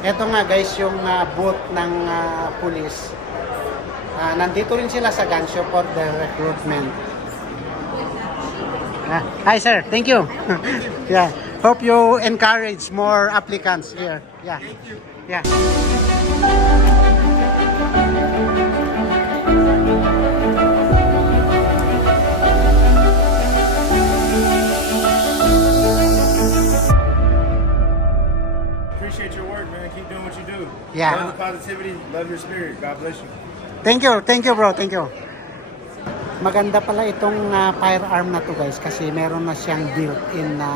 Ito nga guys, yung booth ng police. Nandito rin sila sa gun show for the recruitment. Hi sir, thank you. Yeah, hope you encourage more applicants here. Yeah, yeah. Appreciate your work, man. Keep doing what you do. Yeah. Love the positivity. Love your spirit. God bless you. Thank you bro, thank you. Maganda pala itong firearm na to guys kasi meron na siyang built-in na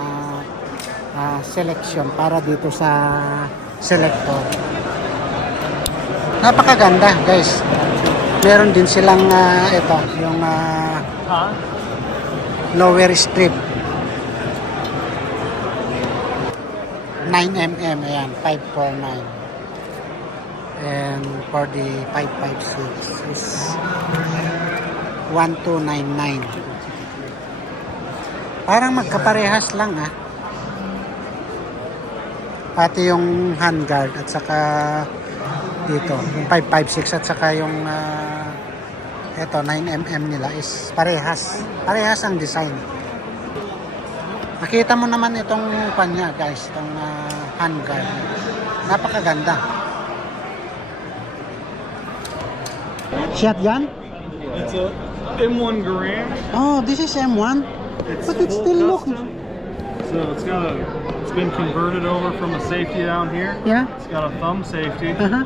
selection para dito sa selector. Napakaganda guys. Meron din silang ito, yung lower strip. 9mm, ayan, 549. And for the 556 is 1299. Parang magkaparehas lang pati yung handguard at saka dito yung 556 at saka yung eto 9mm nila is parehas ang design. Nakita mo naman itong kanya guys, itong handguard, napakaganda. Shotgun? It's a M1 Garand. Oh, this is M1, but it full still looks. custom. So it's been converted over from a safety down here. Yeah. It's got a thumb safety Uh-huh.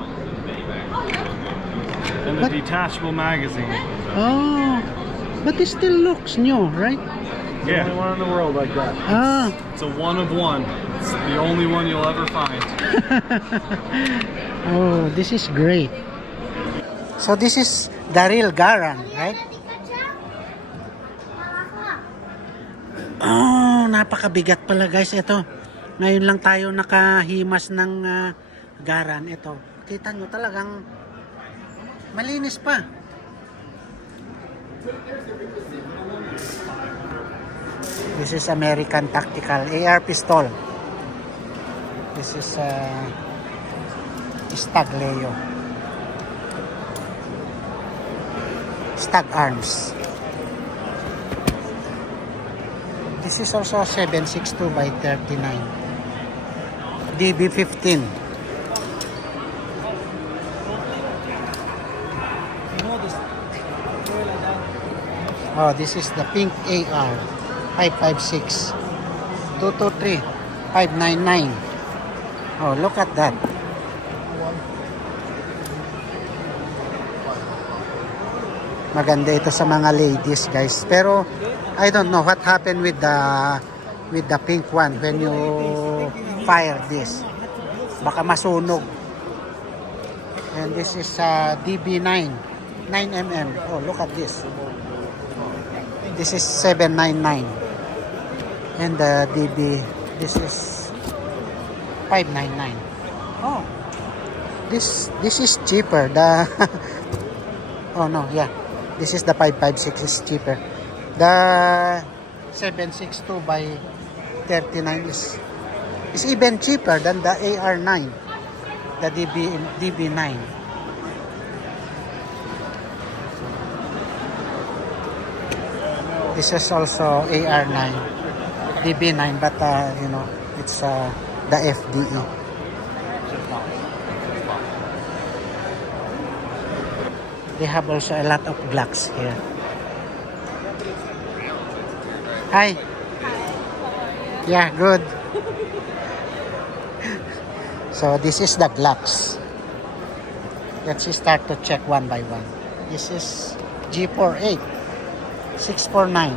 and a detachable magazine. Oh, but it still looks new, right? Yeah. The only one in the world like that. Ah. It's a one of one. It's the only one you'll ever find. Oh, this is great. So this is the real Garand, right? Oh, napakabigat pala guys ito. Ngayon lang tayo nakahimas ng Garand ito. Kita nyo talagang malinis pa. This is American Tactical AR pistol. This is Stag Leo. Stag Arms. This is also 7.62 by 39. DB15. Oh, this is the pink AR 5.56. 223 5.99. Oh, look at that. Maganda ito sa mga ladies guys, pero I don't know what happened with the pink one when you fire this. Baka masunog. And this is DB9 9mm. Oh, look at this. This is 799. And the DB, this is 599. Oh, this is cheaper. The oh no, yeah. This is the 5.56 is cheaper. The 7.62 by 39 is even cheaper than the AR9, the DB9. This is also AR9, DB9, but you know, it's the FDE. They have also a lot of Glocks here. Hi. Yeah, good. So this is the Glocks. Let's start to check one by one. This is G48 649.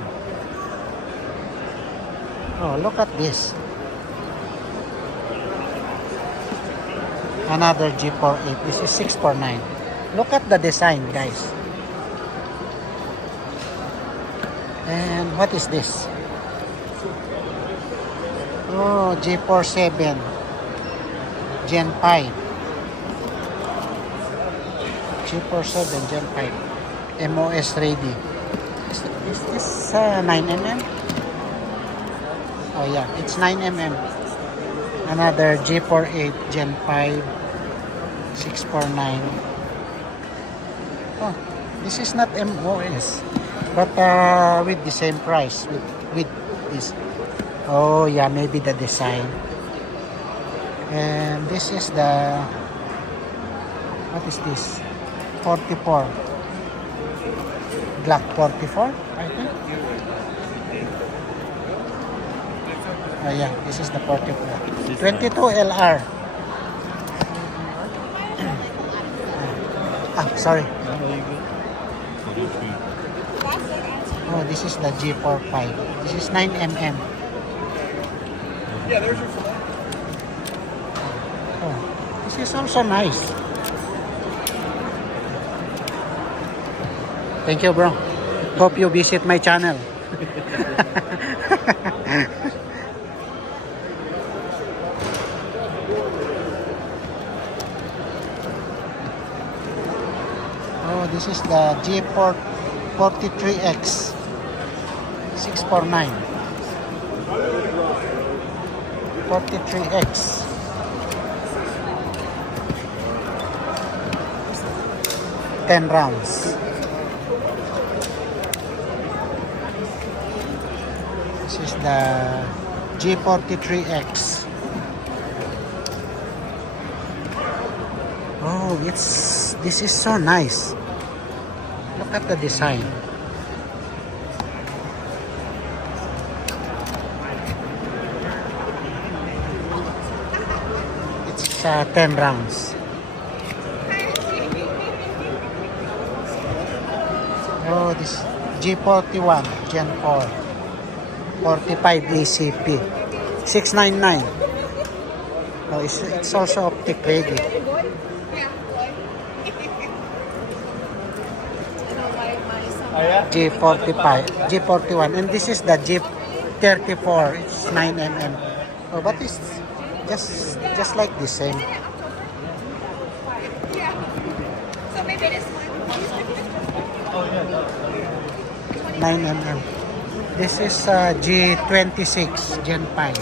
Oh, look at this. Another G48. This is 649. Look at the design, guys. And what is this? Oh, G47 Gen 5. G47 Gen 5. MOS ready. Is this 9mm? Oh yeah, it's 9mm. Another G48 Gen 5 649. Oh, this is not MOS, but with the same price with this. Oh yeah, maybe the design. And this is the, what is this? 44. Glock 44, I think. Oh yeah, this is the 44. 22 LR. Sorry. Oh, this is the G45. This is 9mm. Yeah, there's your. Oh, this is also nice. Thank you, bro. Hope you visit my channel. Oh, this is the G43X 649. 43X. Ten rounds. This is the G43X. Oh, this is so nice. Look at the design. It's 10 rounds. Oh, this G41 Gen 4 45 ACP 699. Oh, it's also optic ready. G41, and this is the G34. It's 9mm. Oh, but it's just like the same. So maybe this one. 9mm. This is G26 Gen 5.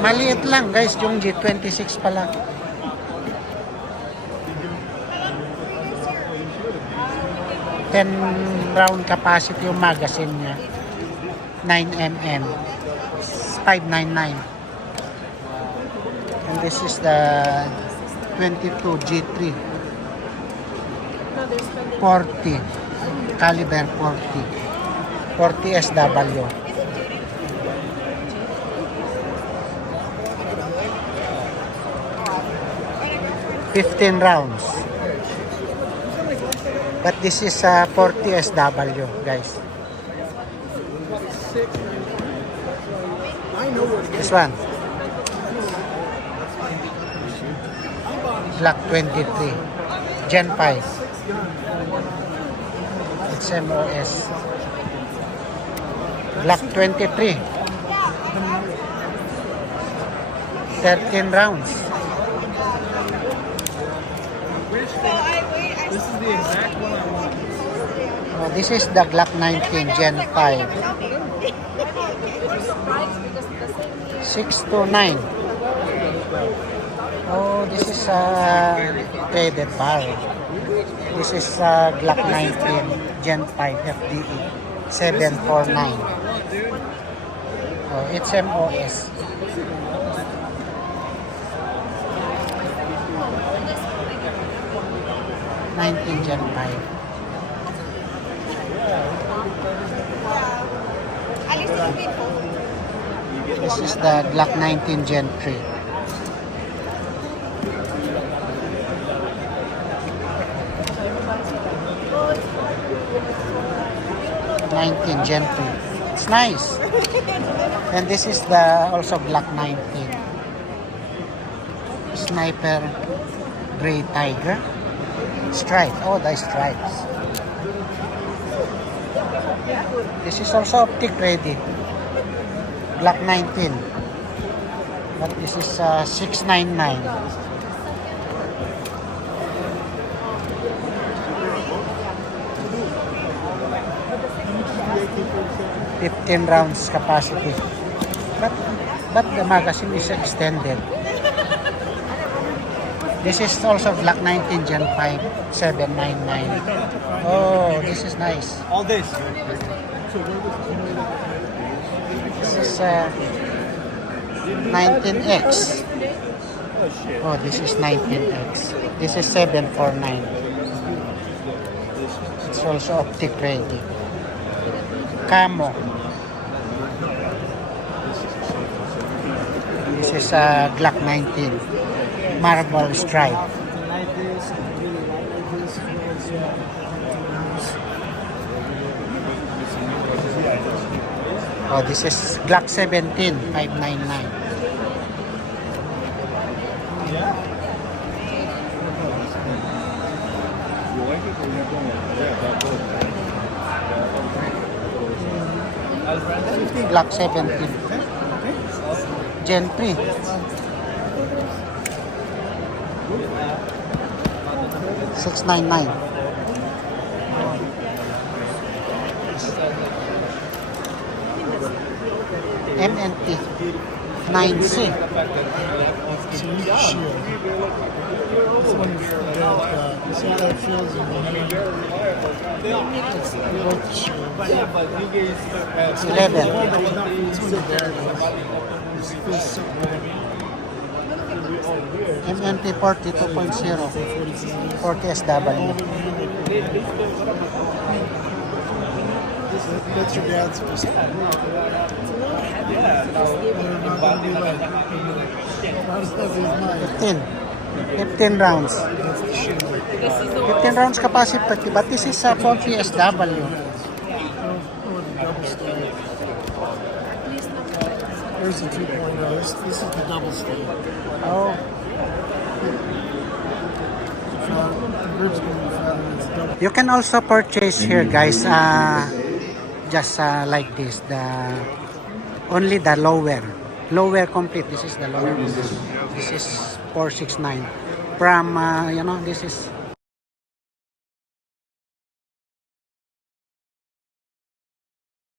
Maliit lang guys yung G26 pala. 10 round capacity yung magazine niya. 9mm. 599. And this is the 22 G3. 40. Caliber 40. 40 SW. $15 rounds. But this is 40 SW, guys. This one. Glock 23. Gen 5. It's MOS. Glock 23. 13 rounds. This is the exact one I want. Oh, this is the Glock 19 Gen 5. 629. Oh, this is a threaded barrel. This is Glock 19 Gen 5 FDE 749. Oh, it's MOS. Gen 5. This is the Glock 19 Gen 3. Gen 2. It's nice. And this is the also Glock 19. Sniper Gray Tiger. Stripe. Oh, the stripes. This is also optic ready. Glock 19. But this is 699. 15 rounds capacity. But the magazine is extended. This is also Glock 19 Gen 5 799. Oh, this is nice. All this. This is 19X. Oh, this is 19X. This is 749. It's also optic ready. Camo. This is Glock 19. Marble stripe. Oh, this is Glock 17 599. Glock 17 Gen 3. $699. MNT 9C. See how that feels in the hand? It's worth the shield. 11. It's when the bear goes. It feels so good. MNT 42.0 40SW. That's your dad's pistol. Not be like, not as heavy as mine. 15 rounds. That's the shield. 15 rounds capacity, but this is 40SW. Or the double stack. There's the 2.0. This is the double stack. Oh, The grip's going to be fatter. It's double. you can also purchase here, guys. Just like this, only the lower complete. This is the lower. This is 469 from this is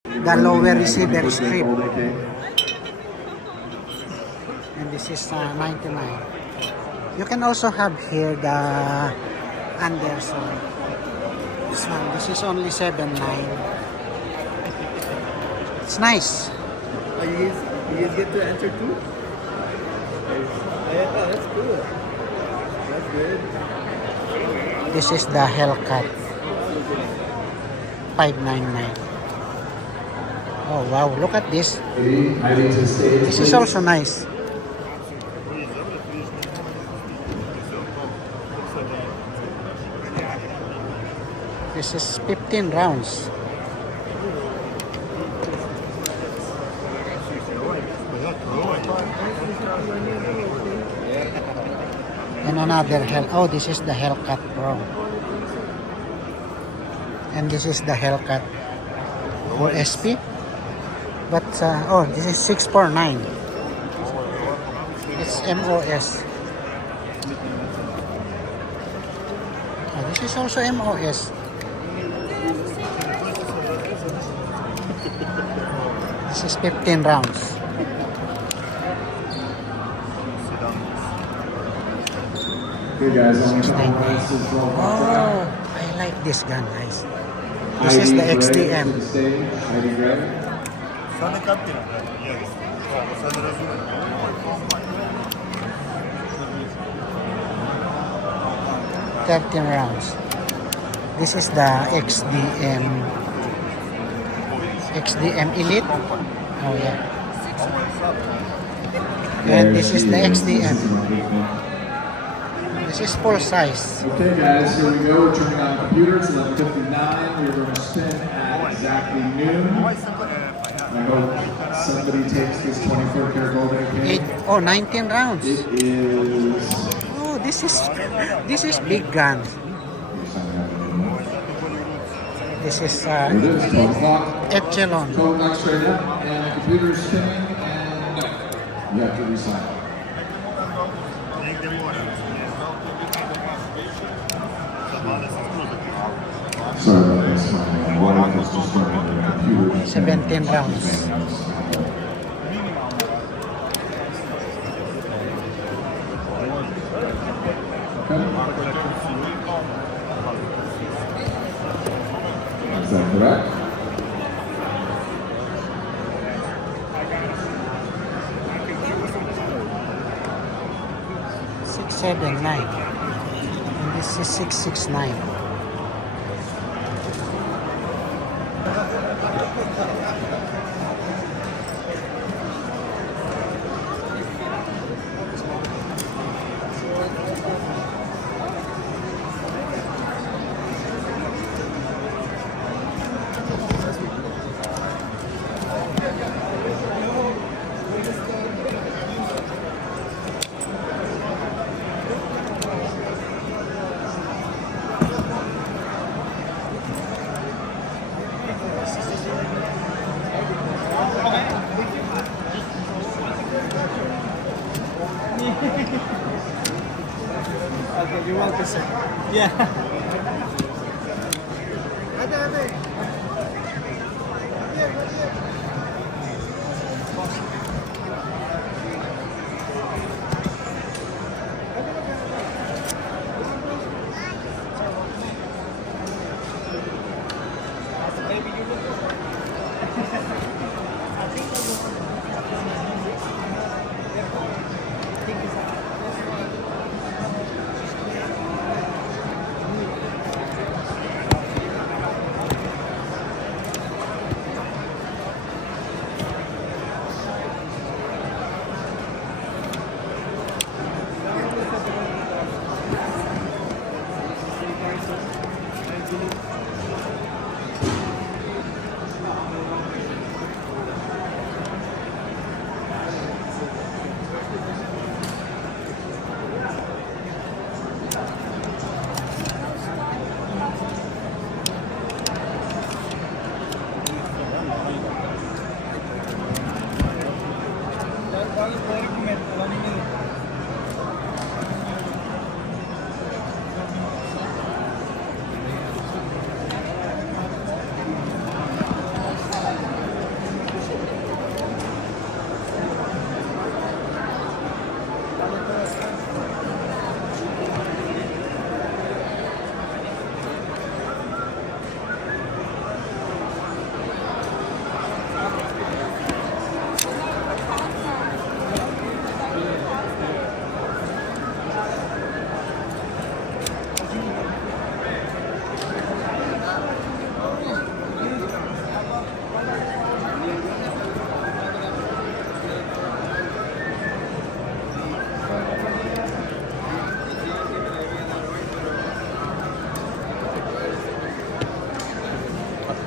the lower receiver strip, and this is 99. You can also have here the Anderson. This is only 79. It's nice. You guys get to enter too? Yeah, that's cool. That's good. This is the Hellcat 599. Oh wow, look at this. This is also nice. This is 15 rounds. And another oh, this is the Hellcat Pro. And this is the Hellcat or SP. But oh, this is 649. It's MOS. Oh, this is also MOS. This is 15 rounds. Hey guys, I'm gonna Oh, I like this gun, guys. This is the XDM. $13 rounds. This is the XDM Elite. Oh yeah. And this is the XDM. This is full size. Okay guys, here we go. We're turning on the computer. It's 11:59. We're going to spin at exactly noon. I hope somebody takes this 24 karat gold AK. 19 rounds. It is... Oh, this is big gun. This is It is 12 o'clock. Echelon. Code lock straight up. And the computer is spinning. And no. You have to resign. Sorry about this. My wife is just running the computer. 17 rounds. Is that correct? 679. And this is 669. You're welcome, sir. Yeah.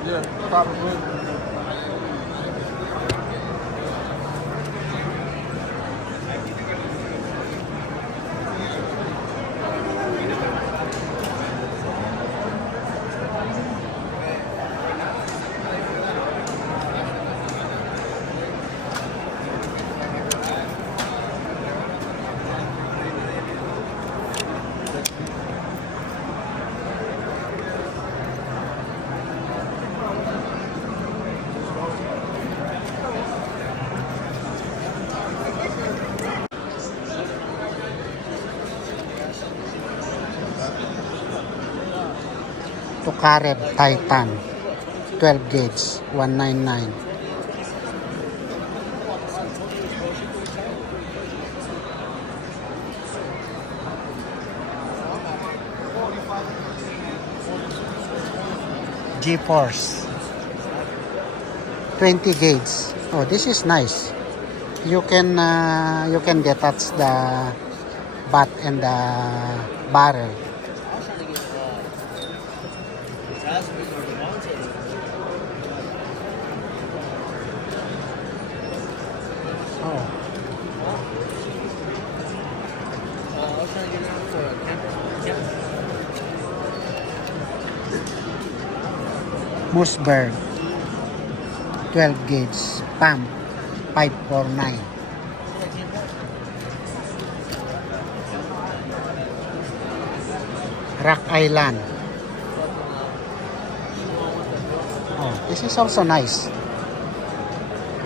Yeah, probably. Tukarev Titan 12 gauge 199. G-Force 20 gauge. Oh, this is nice. You can detach the butt and the barrel. Oh. Mossberg 12 gauge pump 549. Rock Island. Oh, this is also nice.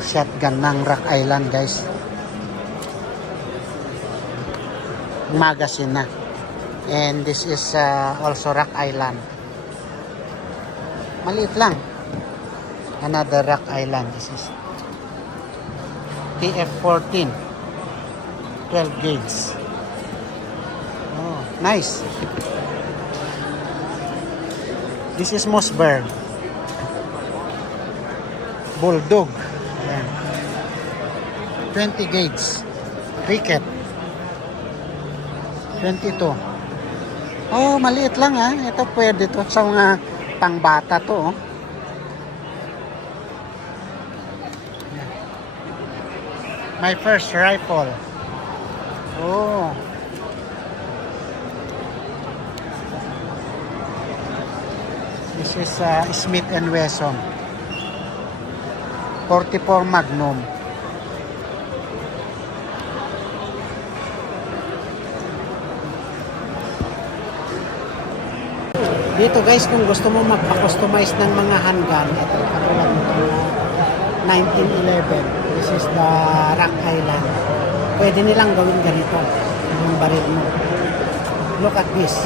shotgun ng Rock Island, guys. Magazine na. And this is also Rock Island. Maliit lang. Another Rock Island. This is TF14. 12 gauge. Oh, nice. This is Mossberg. Bulldog. Ayan. 20 gauge. Cricket. 22. Oh, maliit lang ha. Ito pwede to sa mga pangbata to. Oh. My first rifle. Oh. This is Smith & Wesson. 44 Magnum. Dito guys, kung gusto mo magpa-customize ng mga handgun, ito katulad nito 1911. This is the Rock Island. Pwede nilang gawin ganito yung baril mo. Look at this.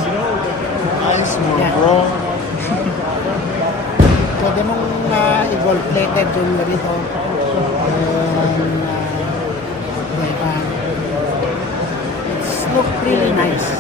Nice move, Yeah. bro. Pwede mong i-gold plated yung ganito. And diba? It's look really nice.